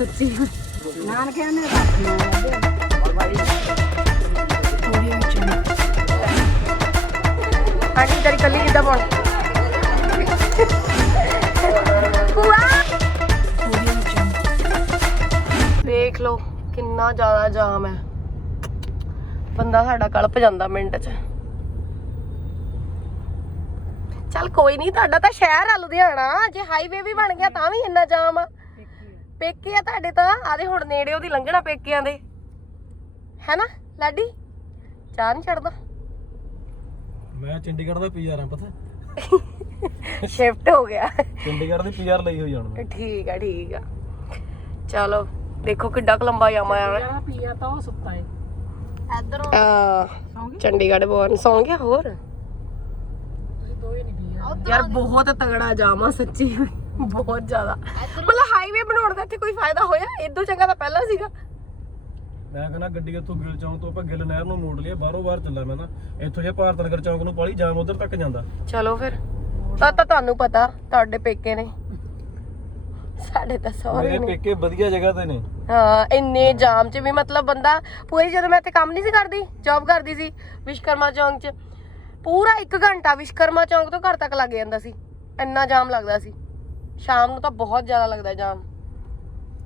ਸੱਚੀ। ਨਾਨਕਿਆਂ ਨੇ ਰੱਖਣਾ ਤੇਰੀ ਕੱਲੀ ਕਿੱਦਾਂ ਪਾਉਣ ਦੇਖ ਲਓ, ਕਿੰਨਾ ਜ਼ਿਆਦਾ ਜਾਮ ਹੈ। ਬੰਦਾ ਸਾਡਾ ਕਲਪ ਜਾਂਦਾ ਮਿੰਟ 'ਚ। ਚੱਲ ਕੋਈ ਨਹੀਂ ਤੁਹਾਡਾ ਤਾਂ ਸ਼ਹਿਰ ਆ, ਲੁਧਿਆਣਾ। ਜੇ ਹਾਈਵੇ ਵੀ ਬਣ ਗਿਆ, ਤਾਂ ਵੀ ਇੰਨਾ ਜਾਮ ਆ। ਪੇਕੇ ਆ ਤੁਹਾਡੇ ਤਾਂ? ਆਦੇ ਹੁਣ ਨੇੜੇ ਉਹਦੀ ਲੰਘਣਾ ਪੇਕਿਆਂ ਦੇ। ਹੈਨਾ ਲਾਡੀ? ਚਾਹ ਨਹੀਂ ਛੱਡਦਾ। ਮੈਂ ਚੰਡੀਗੜ੍ਹ ਦਾ ਪੀਆਰ ਆ ਪਤਾ। ਸ਼ਿਫਟ ਹੋ ਗਿਆ। ਚੰਡੀਗੜ੍ਹ ਦੀ ਪੀਆਰ ਲਈ ਹੋਈ ਹੁਣ ਠੀਕ ਆ ਠੀਕ ਆ। ਚਲੋ ਦੇਖੋ ਕਿੱਡਾ ਕੁ ਲੰਬਾ ਜਾਮਾ ਆ ਪੀਆ ਤਾਂ ਉਹ ਸੁੱਤਾ ਏ। ਇਧਰੋਂ। ਚੰਡੀਗੜ੍ਹ ਬੋਨ ਸੌਂ ਗਿਆ ਹੋਰ? ਤੁਸੀਂ ਦੋਏ ਨਹੀਂ ਪੀਆ ਯਾਰ ਬਹੁਤ ਤਗੜਾ ਜਾਮ ਸੱਚੀ। ਬਹੁਤ ਜ਼ਿਆਦਾ। ਮਤਲਬ ਹਾਈਵੇ ਬਣਾਉਣ ਦਾ ਇੱਥੇ ਕੋਈ ਫਾਇਦਾ ਹੋਇਆ? ਇਦੋਂ ਚੰਗਾ ਤਾਂ ਪਹਿਲਾਂ ਸੀਗਾ। ਮੈਂ ਕਹਿੰਦਾ ਗੱਡੀ ਇੱਥੋਂ ਗਿੱਲ ਚੌਂਕ ਤੋਂ ਆਪਾਂ ਗਿੱਲ ਨਹਿਰ ਨੂੰ ਮੋੜ ਲਈਏ ਬਾਹਰੋਂ ਬਾਹਰ ਚੱਲਾਂ ਮੈਂ ਤਾਂ ਇੱਥੋਂ ਜੇ ਭਾਰਤ ਨਗਰ ਚੌਂਕ ਨੂੰ ਪਾਲੀ ਜਾਮ ਉਧਰ ਤੱਕ ਜਾਂਦਾ। ਚਲੋ ਫਿਰ। ਤਾਂ ਤਾਂ ਤੁਹਾਨੂੰ ਪਤਾ ਤੁਹਾਡੇ ਪੇਕੇ ਨੇ। ਸਾਡੇ ਤਾਂ ਸਹੁਰੇ ਮੇਰੇ ਨੇ। ਪੇਕੇ ਵਧੀਆ ਜਗ੍ਹਾ ਤੇ ਨੇ। ਹਾਂ ਇੰਨੇ ਜਾਮ 'ਚ ਵੀ ਮਤਲਬ ਬੰਦਾ ਪੂਰੀ ਜਦੋਂ ਮੈਂ ਇੱਥੇ ਕੰਮ ਨਹੀਂ ਸੀ ਕਰਦੀ ਜੌਬ ਕਰਦੀ ਸੀ ਵਿਸ਼ਕਰਮਾ ਚੌਂਕ 'ਚ ਪੂਰਾ 1 ਘੰਟਾ ਵਿਸ਼ਕਰਮਾ ਚੌਂਕ ਤੋਂ ਘਰ ਤੱਕ ਲੱਗ ਜਾਂਦਾ ਸੀ। ਇੰਨਾ ਜਾਮ ਲੱਗਦਾ ਸੀ। ਸ਼ਾਮ ਨੂੰ ਤਾਂ ਬਹੁਤ ਜ਼ਿਆਦਾ ਲੱਗਦਾ ਜਾਮ।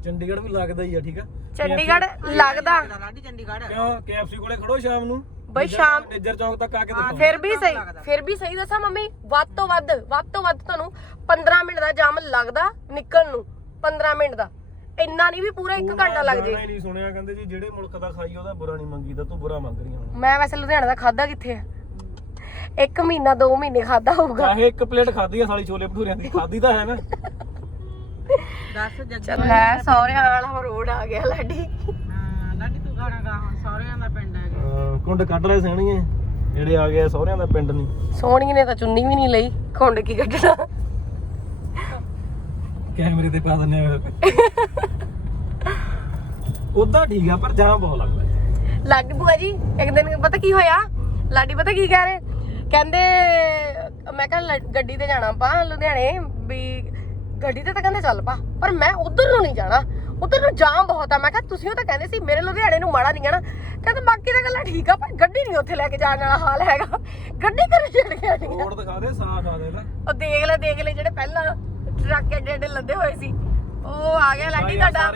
ਚੰਡੀਗੜ੍ਹ ਵੀ ਲੱਗਦਾ ਹੀ ਆ ਠੀਕ ਆ? ਚੰਡੀਗੜ੍ਹ ਲੱਗਦਾ। ਕਿਉਂ? KFC ਕੋਲੇ ਖੜੋ ਸ਼ਾਮ ਨੂੰ। ਬਈ ਸ਼ਾਮ ਨਿੱਜਰ ਚੌਂਕ ਤੱਕ ਆ ਕੇ ਦੇਖੋ। ਫਿਰ ਵੀ ਸਹੀ ਫਿਰ ਵੀ ਸਹੀ ਦੱਸਾਂ ਮੰਮੀ ਵੱਧ ਤੋਂ ਵੱਧ ਵੱਧ ਤੋਂ ਵੱਧ ਤੁਹਾਨੂੰ 15 ਮਿੰਟ ਦਾ ਜਾਮ ਲੱਗਦਾ ਨਿਕਲਣ ਨੂੰ 15 ਮਿੰਟ ਦਾ। ਇੰਨਾ ਨਹੀਂ ਵੀ ਪੂਰਾ 1 ਘੰਟਾ ਲੱਗ ਜੇ। ਨਹੀਂ ਸੁਣਿਆ ਕਹਿੰਦੇ ਜੀ ਜਿਹੜੇ ਮੁਲਕ ਦਾ ਖਾਈ ਉਹਦਾ ਬੁਰਾ ਨਹੀਂ ਮੰਗੀਦਾ ਤੂੰ ਬੁਰਾ ਮੰਗ ਰਹੀ ਹੁਣ। ਮੈਂ ਵੈਸੇ ਲੁਧਿਆਣਾ ਦਾ ਖਾਦਾ ਕਿੱਥੇ ਆ? ਇੱਕ ਮਹੀਨਾ ਦੋ ਮਹੀਨੇ ਖਾਦਾ ਹੋਊਗਾ। ਚਾਹੇ ਇੱਕ ਪਲੇਟ ਖਾਧੀ ਆ ਸਾਲੀ ਛੋਲੇ ਭਟੂਰਿਆਂ ਦੀ। ਖਾਧੀ ਤਾਂ ਹੈ ਨਾ। ਦੱਸ ਜੱਜ ਚੱਲ ਲੈ ਸੌਰਿਆਂ ਵਾਲਾ ਰੋਡ ਆ ਗਿਆ ਲਾਡੀ। ਹਾਂ ਲਾਡੀ ਤੂੰ ਗਾਣਾ ਗਾ ਹੁਣ ਸਹੁਰਿਆਂ ਦਾ ਪਿੰਡ ਹੈ ਅਹ ਕੁੰਡ ਕੱਢ ਲੈ ਸਹਿਣੀਏ ਜਿਹੜੇ ਆ ਗਏ ਸਹੁਰਿਆਂ ਦਾ ਪਿੰਡ ਨਹੀਂ ਸੋਹਣੀ ਨੇ ਤਾਂ ਚੁੰਨੀ ਵੀ ਨਹੀਂ ਲਈ ਖੁੰਡ ਕੀ ਕੱਢਣਾ। ਕੈਮਰੇ ਤੇ ਪਾ ਦਿੰਨੇ ਆ ਉਦਾਂ ਠੀਕ ਆ ਪਰ ਜਾਮ ਬਹੁਤ ਲੱਗਦਾ। ਹੈ। ਲਾਡੀ ਭੂਆ ਜੀ ਇੱਕ ਦਿਨ ਪਤਾ ਕੀ ਹੋਇਆ? ਲਾਡੀ ਪਤਾ ਕੀ ਕਹਿ ਰਹੇ? ਕਹਿੰਦੇ ਮੈਂ ਕਿਹਾ ਲ- ਗੱਡੀ ਤੇ ਜਾਣਾ ਆਪਾਂ ਲੁਧਿਆਣੇ ਵੀ ਗੱਡੀ ਤੇ ਤਾਂ ਕਹਿੰਦੇ ਚੱਲ ਪਾ ਪਰ ਮੈਂ ਉਧਰ ਨੂੰ ਨਹੀਂ ਜਾਣਾ। ਉਧਰ ਨੂੰ ਜਾਮ ਬਹੁਤ ਆ। ਮੈਂ ਕਿਹਾ ਤੁਸੀਂ ਉਹ ਤਾਂ ਕਹਿੰਦੇ ਸੀ ਮੇਰੇ ਲੁਧਿਆਣੇ ਨੂੰ ਮਾੜਾ ਨਹੀਂ ਕਹਿਣਾ। ਕਹਿੰਦੇ ਬਾਕੀ ਤਾਂ ਗੱਲਾਂ ਠੀਕ ਆ ਪਰ ਗੱਡੀ ਨਹੀਂ ਉੱਥੇ ਲੈ ਕੇ ਜਾਣ ਵਾਲਾ ਹਾਲ ਹੈਗਾ। ਗੱਡੀ ਕਰ ਛੱਡ ਗਿਆ ਰੋਡ ਦਿਖਾ ਦੇ ਸਾਫ਼ ਆ ਦੇ ਨਾ ਉਹ ਦੇਖ ਲੈ ਦੇਖ ਲੈ ਜਿਹੜੇ ਪਹਿਲਾਂ ਟਰੱਕ ਐਡੇ ਐਡੇ ਲੱਦੇ ਹੋਏ ਸੀ। ਉਹ ਆ ਗਿਆ ਲਾਡੀ ਤੁਹਾਡਾ।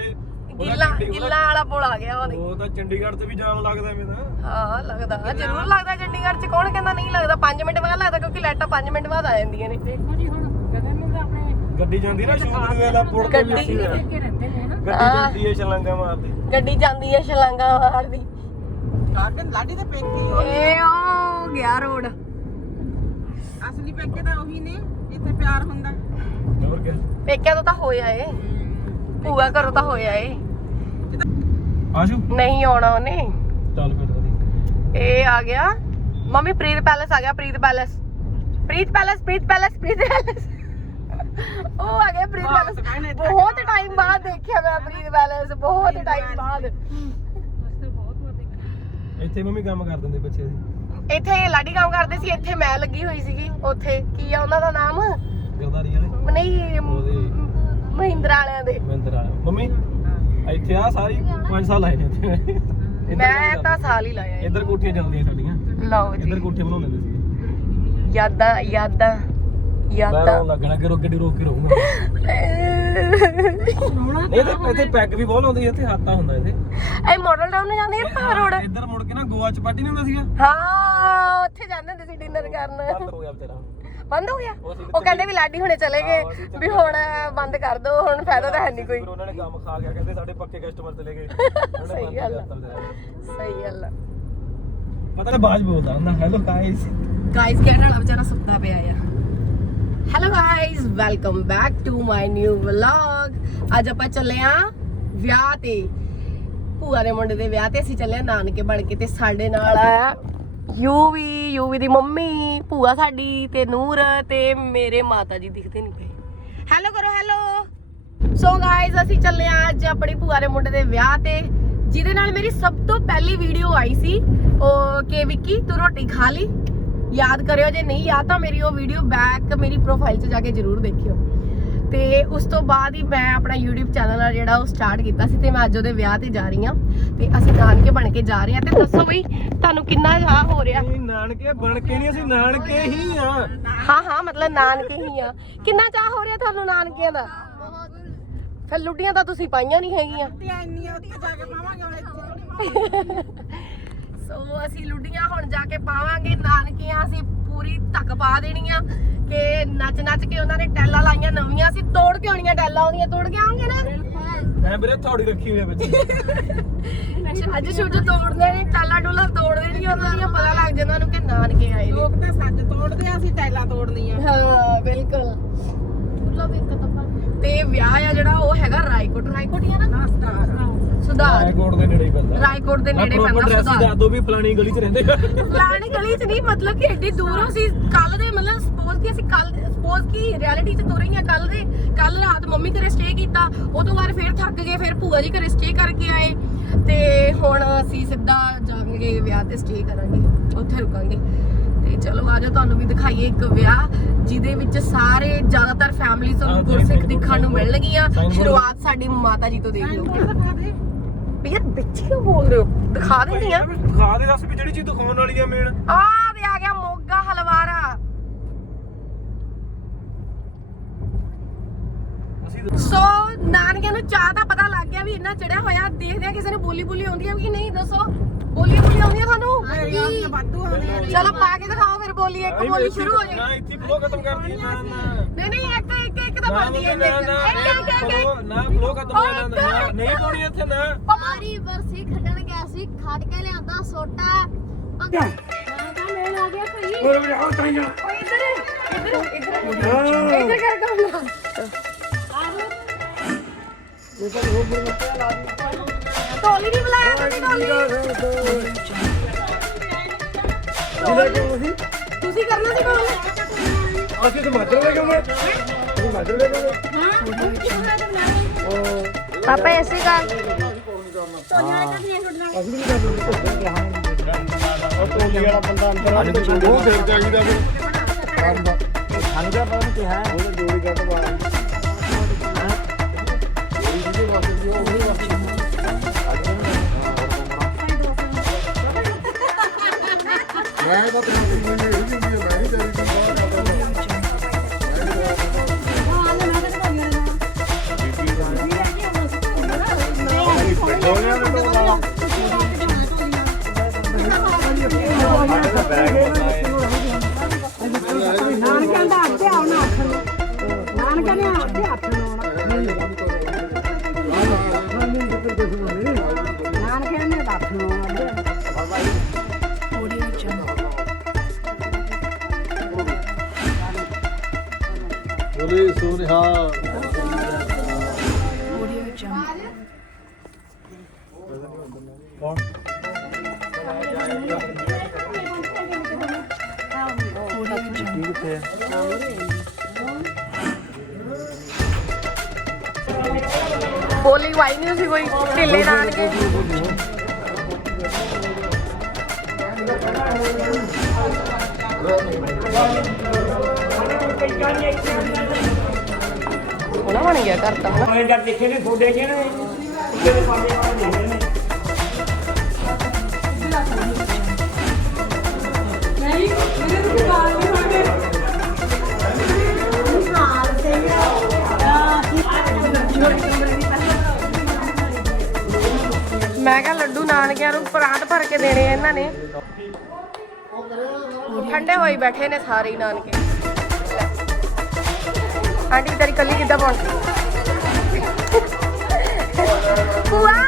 ਵਾਲਾ ਪੁਲ ਆ ਗਿਆ ਉਹ ਤਾਂ ਚੰਡੀਗੜ੍ਹ ਤੇ ਵੀ ਜਾਮ ਲੱਗਦਾ ਐਵੇਂ ਤਾਂ। ਹਾਂ ਲੱਗਦਾ। ਜ਼ਰੂਰ ਲੱਗਦਾ ਚੰਡੀਗੜ੍ਹ ਚ। ਕੌਣ ਕਹਿੰਦਾ ਨਹੀਂ ਲੱਗਦਾ? 5 ਮਿੰਟ ਬਾਅਦ ਲੱਗਦਾ ਕਿਉਂਕਿ ਲਾਈਟਾਂ 5 ਮਿੰਟ ਬਾਅਦ ਆ ਜਾਂਦੀਆਂ ਨੇ। ਦੇਖੋ ਜੀ ਹੁਣ ਗਗਨ ਨੂੰ ਤਾਂ ਆਪਣੇ ਗੱਡੀ ਜਾਂਦੀ ਨਾ ਸ਼ੂਟ ਦੇ ਵਾਲਾ ਪੁਲ ਤੇ ਵੀ ਗੱਡੀ- ਅੱਸੀ ਹੋਇਆ। ਪੇਕੇ ਰਹਿੰਦੇ ਨੇ ਨਾ। ਗੱਡੀ ਜਾਂਦੀ ਹੈ ਛਲਾਂਗਾ ਮਾਰਦੀ ਗੱਡੀ ਜਾਂਦੀ ਹੈ ਛਲਾਂਗਾ ਮਾਰਦੀ ਗਗਨ ਲਾਡੀ ਦੇ ਪੇਕੇ ਏ ਉਹ ਗਿਆ ਰੋਡ। ਅਸਲੀ ਪੇਕੇ ਤਾਂ ਉਹੀ ਨੇ ਜਿੱਥੇ ਪਿਆਰ ਹੁੰਦਾ। ਹੋਰ ਕੀ ਪੇਕਿਆਂ ਤੋਂ ਤਾਂ ਹੋਇਆ ਏ। ਭੂਆ ਘਰੋਂ ਤਾਂ ਹੋਇਆ ਏ। ਨਹੀਂ ਆਉਣਾ ਉਹਨੇ। ਚੱਲ ਫਿਰ ਕਰੀ ਇਹ ਆ ਗਿਆ। ਮੰਮੀ ਪ੍ਰੀਤ ਪੈਲੇਸ ਆ ਗਿਆ Preet Palace. Preet Palace Preet Palace Preet Palace. ਉਹ ਆ ਗਿਆ ਪ੍ਰੀਤ ਪੈਲੇਸ। ਬਹੁਤ ਟਾਈਮ ਬਾਅਦ ਦੇਖਿਆ ਮੈਂ ਪ੍ਰੀਤ ਪੈਲੇਸ ਬਹੁਤ ਟਾਈਮ ਬਾਅਦ। ਵਧੀਆ ਇੱਥੇ ਮੰਮੀ ਕੰਮ ਕਰ ਦਿੰਦੇ ਬੱਚੇ ਦੀ। ਇੱਥੇ ਲਾਡੀ ਕੰਮ ਕਰਦੇ ਸੀ ਇੱਥੇ ਮੈਂ ਲੱਗੀ ਹੋਈ ਸੀਗੀ ਉੱਥੇ। ਕੀ ਆ ਉਹਨਾਂ ਦਾ ਨਾਮ? ਗਰਦਾਰੀ ਵਾਲੇ? ਨਹੀਂ ਉਹਦੇ ਮਹਿੰਦਰਾ ਵਾਲਿਆਂ ਦੇ। ਮਹਿੰਦਰ ਮੰਮੀ? ਇੱਥੇ ਆ ਸਾਰੀ 5 ਸਾਲ ਆਏ ਨੇ ਇੱਥੇ। ਇੱਧਰ ਮੈਂ ਤਾਂ ਸਾਲ ਹੀ ਲਾਇਆ। ਇੱਧਰ ਕੋਠੀਆਂ ਚੱਲਦੀਆਂ ਸਾਡੀਆਂ। ਲਓ ਇੱਧਰ ਜੀ ਕੋਠੀਆਂ ਬਣਾਉਂਦੇ ਹੁੰਦੇ ਸੀ। ਯਾਦਾਂ ਯਾਦਾਂ ਯਾਦਾਂ। ਬਾਹਰੋਂ ਲੱਗਣਾ ਕਿ ਰੋਕ ਗੱਡੀ ਰੋਕ ਕੇ ਰਹੂੰਗਾ ਇਹ ਤੇ ਇੱਥੇ ਪੈਗ ਵੀ ਬਹੁਤ ਲਾਉਂਦੇ ਸੀ, ਇੱਥੇ ਹਾਤਾ ਹੁੰਦਾ ਇਹਦੇ ਇਹ ਮਾਡਲ ਟਾਊਨ ਨੂੰ ਜਾਂਦੀ ਹੈ ਨਾ ਰੋਡ? ਇੱਧਰ ਮੁੜ ਕੇ ਨਾ ਗੋਆ ਚ ਪਾਰਟੀ ਨਹੀਂ ਹੁੰਦਾ ਸੀਗਾ। ਹਾਂ ਉੱਥੇ ਜਾਂਦੇ ਹੁੰਦੇ ਸੀ ਡਿਨਰ ਕਰਨ। ਬੰਦ ਹੋ ਗਿਆ ਤੇਰਾ ਬੰਦ ਹੋ ਗਿਆ? ਉਹ ਕਹਿੰਦੇ ਵੀ ਲਾਡੀ ਹੁਣੇ ਚਲੇ ਗਏ ਵੀ ਹੁਣ ਬੰਦ ਕਰ ਦੋ ਹੁਣ ਫਾਇਦਾ ਤਾਂ ਹੈ ਨਹੀਂ ਕੋਈ। ਉਹਨਾਂ ਨੇ ਕੰਮ ਖਾ ਗਿਆ ਕਹਿੰਦੇ ਸਾਡੇ ਪੱਕੇ ਕਸਟਮਰ ਚਲੇ ਗਏ। ਸਹੀ ਗੱਲ। ਸਹੀ ਗੱਲ ਪਤਾ ਨਾ ਬਾਜ ਬੋਲਦਾ ਹੁੰਦਾ ਹੈਲੋ ਗਾਇਸ ਗਾਇਸ ਕਹਿਣ ਵਾਲਾ ਵਿਚਾਰਾ ਸੁੱਤਾ ਪਿਆ ਆ। Hello guys welcome back to my new vlog ਅੱਜ ਆਪਾਂ ਚੱਲੇ ਆ ਵਿਆਹ ਤੇ। ਭੂਆ ਦੇ ਮੁੰਡੇ ਦੇ ਵਿਆਹ ਤੇ ਅਸੀਂ ਚੱਲੇ ਆ ਨਾਨਕੇ ਬਣ ਕੇ ਤੇ ਸਾਡੇ ਨਾਲ ਆ ਯੂਵੀ ਯੂਵੀ ਦੀ ਮੰਮੀ, ਭੂਆ ਸਾਡੀ ਤੇ ਨੂਰ ਤੇ ਮੇਰੇ ਮਾਤਾ ਜੀ ਦਿਖਦੇ ਨਹੀਂ ਪਏ। ਹੈਲੋ ਕਰੋ ਹੈਲੋ ਸੋ ਗਾਇਸ ਅਸੀਂ ਚੱਲੇ ਆ ਅੱਜ ਆਪਣੀ ਭੂਆ ਦੇ ਮੁੰਡੇ ਦੇ ਵਿਆਹ ਤੇ, ਜਿਹਦੇ ਨਾਲ ਮੇਰੀ ਸਭ ਤੋਂ ਪਹਿਲੀ ਵੀਡੀਓ ਆਈ ਸੀ। ਉਹ ਕੇ ਵਿੱਕੀ, ਤੂੰ ਰੋਟੀ ਖਾ ਲਈ? ਯਾਦ ਕਰਿਓ, ਜੇ ਨਹੀਂ, ਯਾਦ ਤਾਂ ਮੇਰੀ ਉਹ ਵੀਡੀਓ ਬੈਕ ਮੇਰੀ ਪ੍ਰੋਫਾਈਲ 'ਚ ਜਾ ਕੇ ਜਰੂਰ ਦੇਖਿਓ। ਤੇ ਉਸ ਤੋਂ ਬਾਅਦ ਹੀ ਮੈਂ ਆਪਣਾ YouTube ਚੈਨਲ ਆ ਜਿਹੜਾ ਉਹ ਸਟਾਰਟ ਕੀਤਾ ਸੀ ਤੇ ਮੈਂ ਅੱਜ ਉਹਦੇ ਵਿਆਹ ਤੇ ਜਾ ਰਹੀ ਹਾਂ। ਤੇ ਅਸੀਂ ਨਾਨਕੇ ਬਣ ਕੇ ਜਾ ਰਹੇ ਹਾਂ। ਤੇ ਦੱਸੋ ਬਈ ਤੁਹਾਨੂੰ ਕਿੰਨਾ ਚਾਹ ਹੋ ਰਿਹਾ? ਅਸੀਂ ਨਾਨਕੇ ਬਣ ਕੇ ਨਹੀਂ ਅਸੀਂ ਨਾਨਕੇ ਹੀ ਆ ਹਾਂ ਹਾਂ ਮਤਲਬ ਨਾਨਕੇ ਹੀ ਆ ਕਿੰਨਾ ਚਾਹ ਹੋ ਰਿਹਾ ਤੁਹਾਨੂੰ ਨਾਨਕਿਆਂ ਦਾ? ਫਿਰ ਲੁੱਡੀਆਂ ਤਾਂ ਤੁਸੀਂ ਪਾਈਆਂ ਨਹੀਂ ਹੈਗੀਆਂ। ਤੇ ਇੰਨੀਆਂ ਉੱਥੇ ਜਾ ਕੇ ਪਾਵਾਂਗੇ ਹੁਣ ਇੱਥੇ ਥੋੜੀ ਸੋ ਅਸੀਂ ਲੁੱਡੀਆਂ ਹੁਣ ਜਾ ਕੇ ਪਾਵਾਂਗੇ। ਨਾਨਕਿਆਂ ਅਸੀਂ ਪੂਰੀ ਧੱਕ ਪਾ ਦੇਣੀ ਆ ਕਿ ਨੱਚ ਨੱਚ ਕੇ ਉਹਨਾਂ ਨੇ ਟੈਲਾਂ ਲਾਈਆਂ ਨਵੀਆਂ ਅਸੀਂ ਤੋੜ ਕੇ ਆਉਣੀਆਂ ਟੈਲਾਂ ਉਹਦੀਆਂ ਤੋੜ ਕੇ ਆਉਂਗੇ ਨਾ? ਐ ਵੀਰੇ ਥੋੜੀ ਰੱਖੀ ਹੋਈ ਆ ਵਿੱਚ। ਅੱਜ ਸ਼ੁੱਜ ਤੋੜਦੇ ਨੇ ਟੈਲਾਂ ਟੂਲਾਂ ਤੋੜ ਦੇਣੀਆਂ ਉਹਨਾਂ ਦੀਆਂ ਪਤਾ ਲੱਗ ਜਾਂਦਾ ਉਹਨੂੰ ਕਿ ਨਾਨਕੇ ਆਏ ਨੇ। ਲੋਕ ਤਾਂ ਸੱਜ ਤੋੜਦੇ ਆ ਅਸੀਂ ਟੈਲਾਂ ਤੋੜਨੀਆਂ। ਹਾਂ ਬਿਲਕੁਲ। ਤੇ ਵਿਆਹ ਆ ਜਿਹੜਾ ਉਹ ਹੈਗਾ ਰਾਏਕੋਟ ਰਾਏਕੋਟ ਹੀ ਆ ਨਾ ਸੁਧਾਰ। ਰਾਏਕੋਟ ਦੇ ਨੇੜੇ ਹੀ ਪੈਂਦਾ। ਰਾਏਕੋਟ ਦੇ ਨੇੜੇ ਪੈਂਦਾ ਸੁਧਾਰ। ਦੱਸ ਦੋ ਵੀ ਫਲਾਣੀ ਗਲੀ 'ਚ ਰਹਿੰਦੇ। ਆ ਲਾਣੀ ਗਲੀ ਚ ਨਹੀਂ ਮਤਲਬ ਕਿ ਏਡੀ ਦੂਰੋਂ ਸੀ ਕੱਲ ਦੇ ਮਤਲਬ ਸਪੋਜ਼ ਕਿ ਅਸੀਂ ਕੱਲ ਸਪੋਜ਼ ਕਿ ਰਿਐਲਿਟੀ ਚ ਤੁਰ ਰਹੀਆਂ ਕੱਲ ਦੇ ਕੱਲ ਰਾਤ ਮੰਮੀ ਘਰੇ ਸਟੇ ਕੀਤਾ ਉਹ ਤੋਂ ਬਾਅਦ ਫਿਰ ਥੱਕ ਗਏ ਫਿਰ ਭੂਆ ਜੀ ਘਰੇ ਸਟੇ ਕਰਕੇ ਆਏ। ਤੇ ਹੁਣ ਅਸੀਂ ਸਿੱਧਾ ਜਾਵਾਂਗੇ ਵਿਆਹ ਤੇ ਸਟੇ ਕਰਾਂਗੇ ਉੱਥੇ ਰੁਕਾਂਗੇ। ਤੇ ਚਲੋ ਆਜੋ ਤੁਹਾਨੂੰ ਵੀ ਦਿਖਾਈਏ ਇੱਕ ਵਿਆਹ ਜਿਹਦੇ ਵਿੱਚ ਸਾਰੇ ਜ਼ਿਆਦਾਤਰ ਫੈਮਿਲੀ ਹਾਂ, ਤੁਹਾਨੂੰ ਜੀ, ਗੁਰਸਿੱਖ ਦਿਖਣ ਨੂੰ ਮਿਲਣਗੀਆਂ। ਸ਼ੁਰੂਆਤ ਸਾਡੀ ਮਾਤਾ ਜੀ ਤੋਂ ਦੇਖ ਲਓ। ਦਿਖਾ ਦੇ ਭਈਆ ਵਿੱਚ ਕਿਉਂ ਬੋਲ ਰਹੇ ਹੋ? ਦਿਖਾ ਦਿੰਦੀ ਆ। ਖਾ ਦੇ ਦੱਸ ਵੀ ਜਿਹੜੀ ਚੀਜ਼ ਦਿਖਾਉਣ ਵਾਲੀ ਆ ਮੇਨ ਆ ਤੇ ਆ ਗਿਆ ਮੋਗਾ ਹਲਵਾਰਾ। ਸੋ ਨਾਨਕਿਆਂ ਨੂੰ ਚਾਹ ਦਾ ਪਤਾ ਲੱਗ ਗਿਆ ਵੀ ਇੰਨਾ ਚੜਿਆ ਹੋਇਆ। ਦੇਖਦੇ ਆ ਕਿਸੇ ਨੂੰ ਬੋਲੀ ਬੋਲੀ ਆਉਂਦੀ ਆ ਵੀ ਨਹੀਂ ਦੱਸੋ। ਬੋਲੀ ਬੋਲੀ ਆਉਂਦੀ ਆ ਤੁਹਾਨੂੰ ਵਾਧੂ ਚਲੋ ਪਾ ਕੇ ਦਿਖਾਓ ਫਿਰ ਬੋਲੀ ਇੱਕ ਬੋਲੀ ਸ਼ੁਰੂ ਹੋ ਨਾ ਜਾਏ। ਇੱਥੇ ਫਲੋ ਖਤਮ ਕਰਦੀ ਨਾ ਨਾ ਨਹੀਂ ਨਹੀਂ ਇੱਕ ਤਾਂ ਨਾ ਬਣਦੀ ਹੈ ਨਾ। ਨਾ ਫਲੋ ਖਤਮ ਹੋ ਜਾਂਦਾ। ਨਹੀਂ ਪਾਉਣੀ ਇੱਥੇ ਨਾ। ਮਾਰੀ ਵਰਸੀ ਖੱਡਣ ਗਿਆ ਸੀ ਖੱਡ ਕੇ ਲਿਆਂਦਾ ਸੋਟਾ। ਅੰਕਲ ਮੇਲ ਆ ਗਿਆ ਭਈ ਹੋਰ ਵੀ ਆਉ ਤਾਂ ਹੀ ਓਏ ਇੱਧਰ ਇੱਧਰ ਇੱਧਰ ਇੱਧਰ ਕਰ ਕੰਮ ਟੋਲੀ ਨਹੀਂ ਬੁਲਾਇਆ ਤੁਸੀਂ ਟੋਲੀ ਤੁਸੀਂ ਕਰਨਾ ਸੀ ਕੋਲ ਅਸੀਂ ਤੇ ਮਾਜਰ ਲੈ ਕੇ ਆਉਂਦੇ ਅਸੀਂ ਮਾਜਰ ਲੈ ਕੇ ਆਉਂਦੇ ਪਾਪਾ ਐਸੀ ਗੱਲ ਅਸੀਂ ਵੀ ਕਰ ਦਿੰਦੇ ਉਹ ਟੋਲੀ ਵਾਲਾ ਬੰਦਾ ਅੰਦਰ ਉਹ ਫਿਰ ਚਾਹੀਦਾ ਫਿਰ ਸਾਨੂੰ ਤਾਂ ਪਤਾ ਨਹੀਂ ਕੀ ਹੈ ਉਹ ਜੋੜੀ ਕੱਟ ਬਾਹਰ ਮੈਂ ਤਾਂ ਤੇਰੀ ਕੁੜੀ ਨੂੰ ਇਹੀ ਹੁੰਦੀ ਹੈ ਮੈਂ ਨਹੀਂ ਤੇਰੀ ਕੁੜੀ ਨਾਨਕਿਆਂ ਆਉਣਾ ਹੱਥ ਨੇ ਆਪੇ ਹੱਥ ਨੂੰ ਮੈਂ ਕਿਹਾ ਲੱਡੂ ਨਾਨਕਿਆਂ ਨੂੰ ਪਰਾਂਠ ਭਰ ਕੇ ਦੇਣੇ ਆ ਇਹਨਾਂ ਨੇ। ਠੰਡੇ ਹੋਈ ਬੈਠੇ ਨੇ ਸਾਰੇ ਹੀ ਨਾਨਕੇ। ਆਂਟੀ, ਤੇਰੀ ਕੱਲੀ ਕਿੱਦਾਂ ਪਹੁੰਚ? ਭੂਆ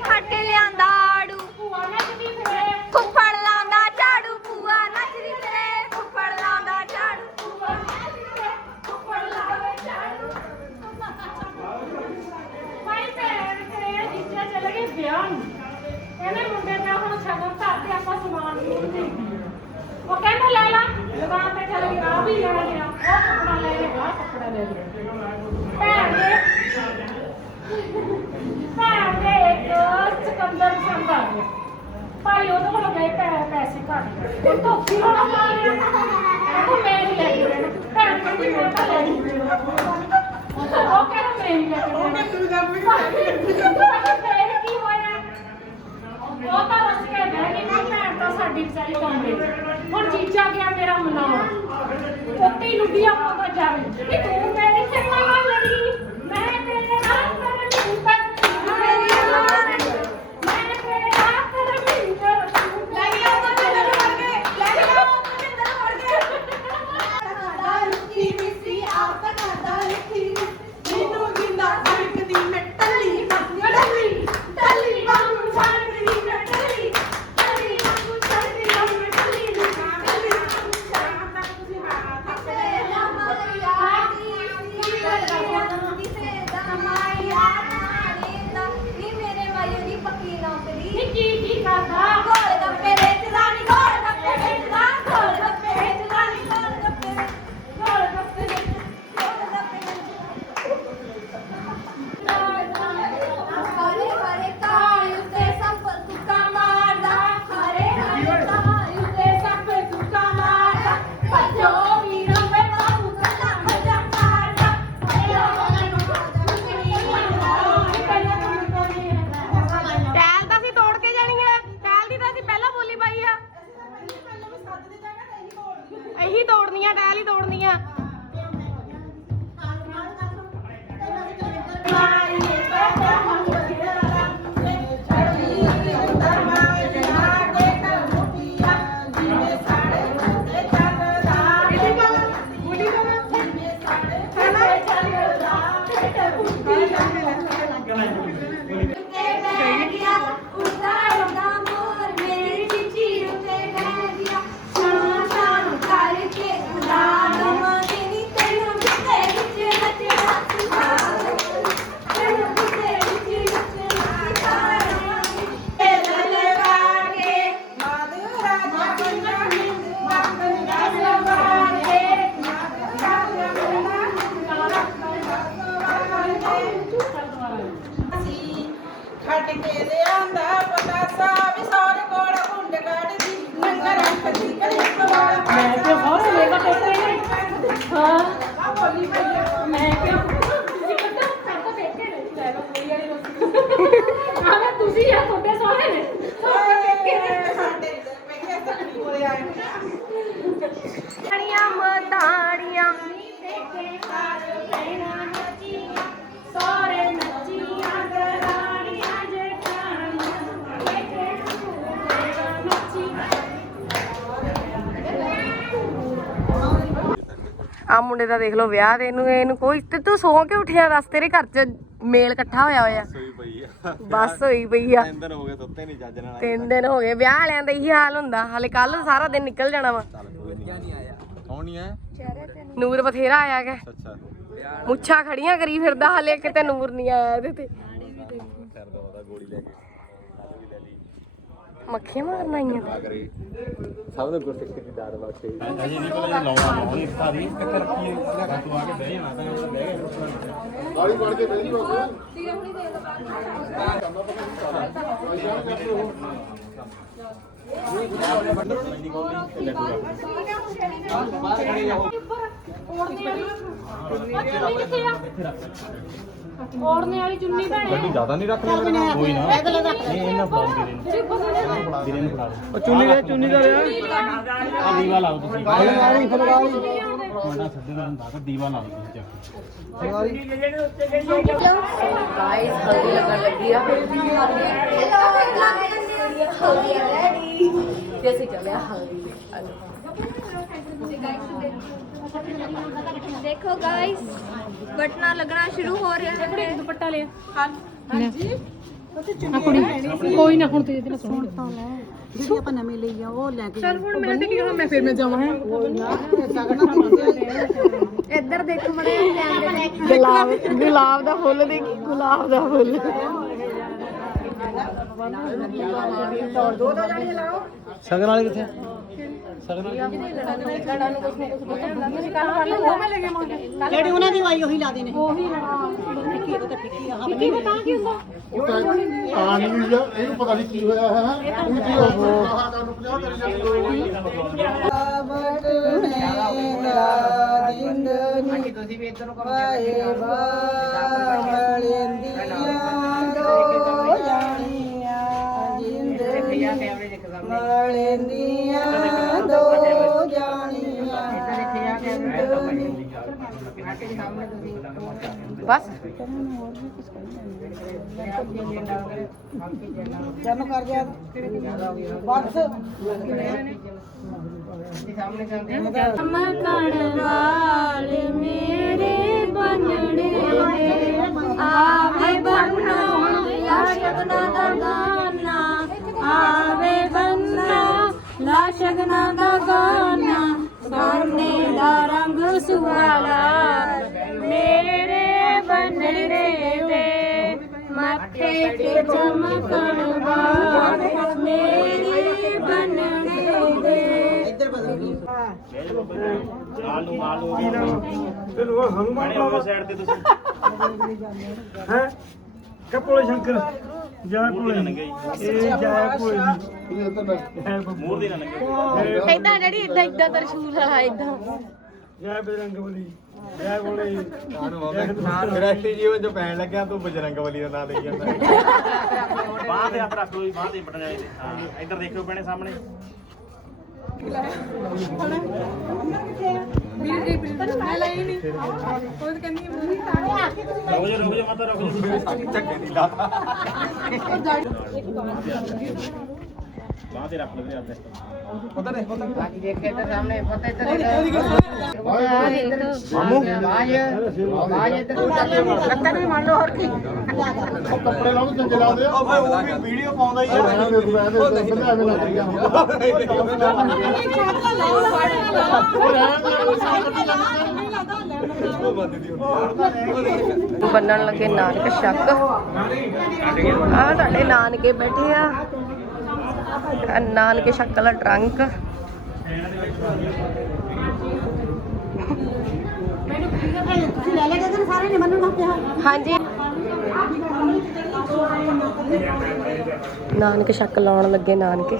ਖੱਟ ਲਿਆਂਦਾ ਆੜੂ ਭੂਆ ਨੱਚਦੀ ਫਿਰੇ ਫੁੱਫੜ ਲਾਉਂਦਾ ਝਾੜੂ ਭੂਆ ਨੱਚਦੀ ਫਿਰੇ ਫੁੱਫੜ ਲਾਉਂਦਾ ਝਾੜੂ ਭੂਆ ਨੱਚਦੀ ਫਿਰੇ ਫੁੱਫੜ ਲਾਉਂਦਾ ਝਾੜੂ ਭਾਈ ਭੈਣ ਤੇਰੇ ਜੀਜਾ ਚਲੇ ਗਏ ਵਿਆਹ ਨੂੰ ਇਹਨੇ ਮੁੰਡੇ ਦਾ ਹੁਣ ਸ਼ਗਨ ਧਰ ਤੇ ਆਪਾਂ ਸਮਾਨ ਨਹੀਂ ਦੇ ਉਹ ਕਹਿੰਦਾ ਲੈ ਲਾ ਦੁਕਾਨ ਤੇ ਚਲੇ ਗਿਆ ਆ ਵੀ ਲੈਣਾ ਗਿਆ ਉਹ ਕੱਪੜਾ ਲੈ ਲਿਆ ਆਹ ਕੱਪੜਾ ਲੈ ਲਿਆ ਭੈਣ ਦੇ ਭੈਣ ਦੇ ਇੱਕ ਚਕੰਦਰ ਪਸੰਦ ਆ ਗਿਆ ਭਾਈ ਉਹਦੇ ਕੋਲ ਗਏ ਪੈ- ਪੈਸੇ ਘੱਟ। ਉਹ ਧੋਖੀ ਹੋਣਾ ਪਾ ਲਿਆ ਉਹ ਮੈਂ ਹੀ ਲੈ ਗਈ ਭੈਣ ਕਹਿੰਦੀ ਮੈਂ ਤਾਂ ਲੈ ਗਈ। ਉਹ ਕਹਿੰਦਾ ਮੈਂ ਹੀ ਲੈ ਕੇ ਦੇਣਾ ਤੂੰ ਜਦ ਵੀ ਫੇਰ ਕੀ ਹੋਇਆ? ਉਹ ਤਾਂ ਰਸ ਕੇ ਬਹਿ ਗਈ। ਮੈਂ ਭੈਣ ਤਾਂ ਸਾਡੀ ਵਿਚਾਰੀ ਕਮਰੇ ਹੁਣ ਜੀਜਾ ਗਿਆ ਮੇਰਾ ਮਨਾਉਣ ਉੱਤੇ ਹੀ ਲੁੱਡੀਆਂ ਪਾਉਂਦਾ ਜਾਵੇ। ਕਿ ਤੂੰ ਮੇਰੀ ਸੱਟਾਂ ਨਾਲ ਲੜੀ। ਤਾੜੀਆਂ ਮਦਾੜੀਆਂ। ਦੇਖੇ ਘਰ ਪੈਣਾ ਨੱਚੀਆਂ ਸਾਰੇ ਨੱਚੀਆਂ ਗਰਾਣੀਆਂ ਜੇਠਾਣੀਆਂ। ਦੇਖੇ ਤੇਰਾ ਨੱਚੀ ਆ ਮੁੰਡੇ ਦਾ ਦੇਖ ਲਓ ਵਿਆਹ ਤੇ ਇਹਨੂੰ ਇਹਨੂੰ ਕੋਈ ਤੇ ਤੂੰ ਸੌਂ ਕੇ ਉੱਠਿਆ ਦੱਸ ਤੇਰੇ ਘਰ 'ਚ ਮੇਲ ਇਕੱਠਾ ਹੋਇਆ ਹੋਇਆ। ਬਸ ਹੋਈ ਪਈ ਆ। ਤਿੰਨ ਦਿਨ ਹੋ ਗਏ ਸੁੱਤੇ ਨਹੀਂ ਚੱਜ ਨਾਲ ਤਿੰਨ ਦਿਨ ਹੋ ਗਏ ਵਿਆਹ ਵਾਲਿਆਂ ਦਾ ਇਹੀ ਹਾਲ ਹੁੰਦਾ ਹਲੇ ਕੱਲ ਸਾਰਾ ਦਿਨ ਨਿਕਲ ਜਾਣਾ ਵਾ। ਨਹੀਂ ਆਇਆ। ਕੌਣ ਨਹੀਂ ਆਇਆ? ਨੂਰ ਬਥੇਰਾ ਆਇਆ ਕਿ ਅੱਛਾ ਮੁੱਛਾਂ ਖੜੀਆਂ ਕਰੀ ਫਿਰਦਾ ਹਲੇ ਕਿਤੇ ਨੂਰ ਨਹੀਂ ਆਇਆ ਇਹਦੇ ਤੇ। ਦਾ ਉਹਦਾ ਗੋਲੀ ਲੈ ਕੇ। ਮੱਖੀਆਂ ਮਾਰਨ ਆਈਆਂ ਆ ਸਭ ਨੂੰ ਗੁਰਸਿੱਖ ਦੀ ਦਾੜ ਵਾਸਤੇ ਅਜੇ ਨਹੀਂ ਪਤਾ ਲਾਉਣਾ ਲਾਉਣੀ ਦੀ ਇੱਕ ਰੱਖੀ ਤੂੰ ਆ ਕੇ ਬਹਿ ਜਾਣਾ ਤਾਂ ਬਹਿ ਗਿਆ ਗਾੜੀ ਫੜ ਕੇ ਬਹਿ ਜੀ ਬਸ ਔੜਨੇ ਵਾਲੀ ਚੁੰਨੀ ਭੈਣੇ ਜ਼ਿਆਦਾ ਨਹੀਂ ਰੱਖ ਲੈਣਾ ਕੋਈ ਨਾ ਨਹੀਂ ਇਹਨਾਂ ਫੜਾ ਦੇ ਦੇ ਵੀਰੇ ਨੂੰ ਫੜਾ ਦੇ ਉਹ ਚੁੰਨੀ ਦੇ ਚੁੰਨੀ ਦਾ ਆ ਦੀਵਾ ਲਾਓ ਤੁਸੀਂ ਫੜਾਈ ਫੜਾਈ ਮੁੰਡਾ ਛੱਡੇ ਦਾ ਹੁੰਦਾ ਤਾਂ ਦੀਵਾ ਲਾ ਲਓ ਤੁਸੀਂ ਗਾਇਸ ਹਲਦੀ ਲੱਗਣ ਲੱਗੀ ਆ ਤੇ ਅਸੀਂ ਚੱਲਿਆ ਹਲਦੀ ਦੇਖੋ ਗਾਇਸ ਬਟਨਾ ਲੱਗਣਾ ਸ਼ੁਰੂ ਹੋ ਰਿਹਾ ਹੈ। ਦੁਪੱਟਾ ਲਿਆ। ਹਾਂਜੀ। ਕੋਈ ਨਾ ਹੁਣ ਤੇ ਇਹਦੇ ਨਾਲ ਸੁਣ ਜਿਹੜੀ ਆਪਾਂ ਨਵੀਂ ਲਈ ਆ ਉਹ ਲੈ ਕੇ ਚਲ ਹੁਣ ਮੈਂ ਤੇ ਕੀ ਹੁਣ ਮੈਂ ਫਿਰ ਮੈਂ ਜਾਵਾਂ ਇੱਧਰ ਦੇਖੋ ਮੜੇ ਗੁਲਾਬ ਦਾ ਫੁੱਲ ਦੇਖੀ ਗੁਲਾਬ ਦਾ ਫੁੱਲ। ਸਗਨ ਵਾਲੇ ਕਿੱਥੇ ਸਗਨ ਵਾਲੇ ਜਿਹੜੀ ਉਹਨਾਂ ਦੀ ਵਾਈ ਉਹੀ ਲਾ ਦੇਣੇ। ਉਹੀ ਨਾ ਕੀ ਪਤਾ ਕੀ ਹੁੰਦਾ? ਉਹ ਤਾਂ ਤਾਂ ਨਹੀਂ ਹੋਈ ਆ ਇਹਨੂੰ ਪਤਾ ਨਹੀਂ ਕੀ ਹੋਇਆ ਹੈ ਇਹ ਕੀ ਹੋ ਗਿਆ ਤੁਹਾਨੂੰ 50 ਕਰੀ। ਜਾਂਦੀ ਬਸ। ਮਕਣ ਵਾਲੇ ਮੇਰੇ ਬੰਨਣੇ ਦੇ। ਆਵੇ ਬੰਨੋ ਲਾ ਸ਼ਗਨਾ ਦਾ ਗਾਨਾ ਆਵੇ ਬੰਨੋ ਲਾ ਸ਼ਗਨਾ ਦਾ ਗਾਨਾ ਸੋਨੇ ਦਾ ਰੰਗ ਸੁਹਾਲਾ। ਮੇਰੇ ਬੰਨਣੇ ਦੇ ਨਾਲ ਨੂੰ ਨਾਲ ਨੂੰ ਚਲੋ ਹਨੂਮਾਨ ਬਾਬਾ ਸਾਈਡ ਤੇ ਤੁਸੀਂ। ਹੈ? ਕਪੋਲੇ ਸ਼ੰਕਰ? ਜੈ ਭੋਲੇ। ਇਹ ਜੈ ਭੋਲੇ। ਇੱਧਰ ਮੂਰ ਦੀ ਨਾ ਲੰਗੇ ਇਦਾਂ ਜਿਹੜੀ ਇਦਾਂ ਇਦਾਂ ਤਰਸ਼ੂਲ ਵਾਲਾ ਇਦਾਂ ਜੈ ਬਜਰੰਗ ਬਲੀ। ਜੈ ਭੋਲੇ ਗ੍ਰੈਸਟੀ ਜੀਵਨ ਚ ਪੈਣ ਲੱਗਿਆ ਤੂੰ ਬਜਰੰਗ ਬਲੀ ਦਾ ਨਾਂ ਲਈ ਜਾਂਦਾ। ਬਾਹ ਤੇ ਹੱਥ ਰੱਖ ਲਓ ਜੀ ਬਾਹ ਤੇ ਬਟਨ ਜਾਏ ਇੱਧਰ ਦੇਖਿਓ ਪੈਣੇ ਸਾਹਮਣੇ। ਰੁਕ ਜਾ ਰੁਕ ਜਾ ਮਾਤਾ ਰੁਕ ਜਾ। ਝੱਗੇ ਦੀ ਲਾਤਾ ਬਾਹ ਤੇ ਰੱਖ ਲਓ ਵੀਰੇ ਹੱਥ ਉਹ ਕੱਪੜੇ ਲਾਉਣ ਚੰਗੇ ਲਾਉਂਦੇ ਆ। ਉਹ ਵੀ ਵੀਡੀਓ ਪਾਉਂਦਾ ਹੀ ਆ। ਮੈਂ ਦੇ ਮੈਂ ਦੇ ਬੰਦੇ ਐਵੇਂ ਲੱਗ ਗਿਆ। ਉਹ ਬੰਦ ਦੀ ਹੁੰਦੀ ਬੰਨਣ ਲੱਗੇ ਨਾਨਕ ਸ਼ੱਕ। ਆ ਸਾਡੇ ਨਾਨਕੇ ਬੈਠੇ ਆ। ਨਾਨਕੇ ਸ਼ੱਕ ਵਾਲਾ ਟਰੰਕ ਹਾਂਜੀ। ਨਾਨਕੇ ਸ਼ੱਕ ਲਾਉਣ ਲੱਗੇ ਨਾਨਕੇ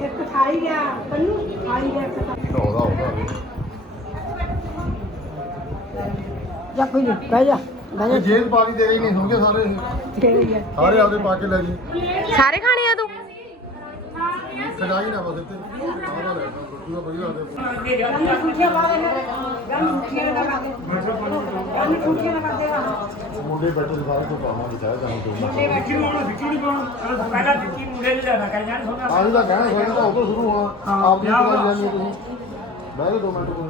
ਇੱਕ ਖਾਈ ਗਿਆ ਪੰਨੂ ਖਾਈ ਗਿਆ ਇੱਕ ਉਹਦਾ ਉਹਦਾ ਜਾ ਕੋਈ ਨਹੀਂ ਬਹਿ ਜਾ ਇਹ ਜੇਲ੍ਹ ਪਾ ਕੇ ਤੇਰੇ ਹੀ ਨਹੀਂ ਹੋਣਗੇ ਸਾਰੇ? ਸਾਰੇ ਆਪਦੇ ਪਾ ਕੇ ਲੈ ਜੀ। ਸਾਰੇ ਖਾਣੇ ਆ ਤੂੰ? ਸਜਾਈ ਨਾ ਬਸ ਇੱਥੇ। ਆਹ ਲੈ ਪੂਰਾ ਵਧੀਆ ਦੇ ਠੂਠੀਆਂ ਪਾ ਦੇ ਗੰਨ ਠੂਠੀਆਂ ਨਾ ਕਰ ਦੇ। ਗੰਨ ਠੂਠੀਆਂ ਨਾ ਕਰ ਦੇ। ਮੁੰਡੇ ਬੈਠੇ ਨੇ ਸਾਰੇ ਕੋ ਪਾਵਾਂਗੇ ਚਾਹ ਜਾਣ ਤੋਂ ਵਿੱਕੀ ਨੂੰ। ਆਉਣਾ ਵਿੱਕੀ ਨਹੀਂ ਪਾਉਣਾ। ਪਹਿਲਾਂ ਵਿੱਕੀ ਮੁੰਡੇ ਨੂੰ ਲੈਣਾ ਕਰ ਜਾਣ ਸੋਨਾ ਆਹ ਦਾ ਕਹਿਣਾ ਸੋਣਾ ਤਾਂ ਉਦੋਂ ਸ਼ੁਰੂ ਹੋਣਾ। ਆਪ ਦੀ ਚਲਾਈ ਜਾਂਦੇ ਤੁਸੀਂ। ਬਹਿ ਦੋ ਮਿੰਟ। ਕੋਈ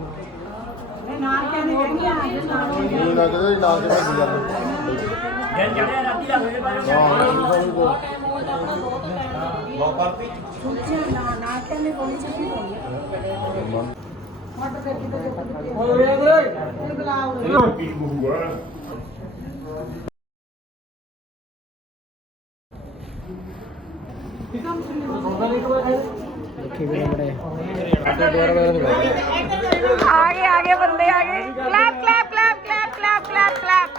ਨਹੀਂ ਨਾ ਕਦੇ ਨਾ ਕੇ ਬੰਦ ਜਾਂਦੇ ਜਨ ਜੜਿਆ ਰਾਤੀ ਦਾ ਹੋਏ ਬਾਰੇ ਹਾਂ ਇਹ ਸਾਨੂੰ ਕੋ ਨਾ ਨਾ ਕਹਿੰਦੇ ਕੋਈ ਚੱਕੀ ਹੋਣੀ ਮੱਟ ਕੇ ਕਿਤੇ ਓਏ। ਓਏ ਇਹ ਬੁਲਾਓ ਆ ਗਏ ਆ ਗਏ ਬੰਦੇ ਆ ਗਏ clap clap clap clap clap clap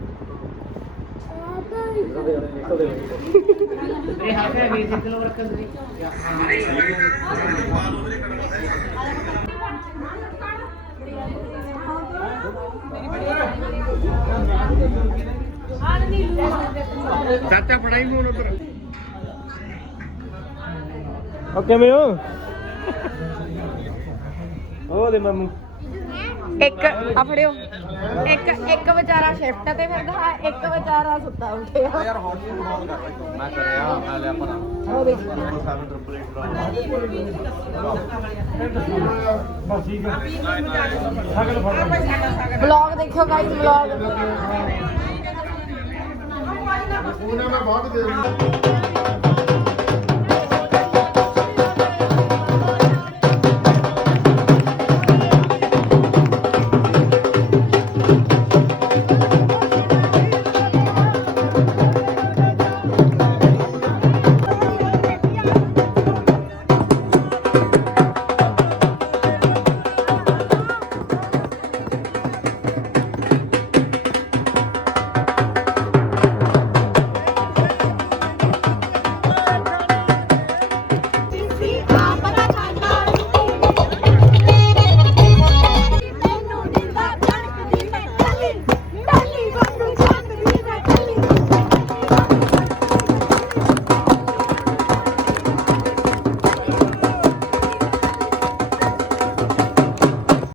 ਚਾਚਾ ਪੜਾਈ ਨੂੰ ਉਧਰ। ਓ ਕਿਵੇਂ ਹੋ? ਉਹ ਦੇ ਮਾਮੂ। ਇੱਕ ਆ ਫੜਿਓ। ਇੱਕ ਇੱਕ ਵਿਚਾਰਾ ਸ਼ਿਫਟ ਤੇ ਫਿਰਦਾ ਹੈ ਇੱਕ ਵਿਚਾਰਾ ਸੁੱਤਾ ਉੱਠਿਆ। ਯਾਰ ਹੌਲੀ ਫੋਨ ਕਰ ਮੈਂ ਕਰਿਆ ਮੈਂ ਲਿਆ ਭਰਾ। ਉਹ ਦੇਖ ਸਾਨੂੰ ਟ੍ਰਿਪਲ ਵਲੌਗ ਦੇਖਿਓ ਗਾਇਸ ਵਲੌਗ ਉਹਨੇ ਮੈਂ ਬਾਅਦ ਦੇ ਦਿੰਦਾ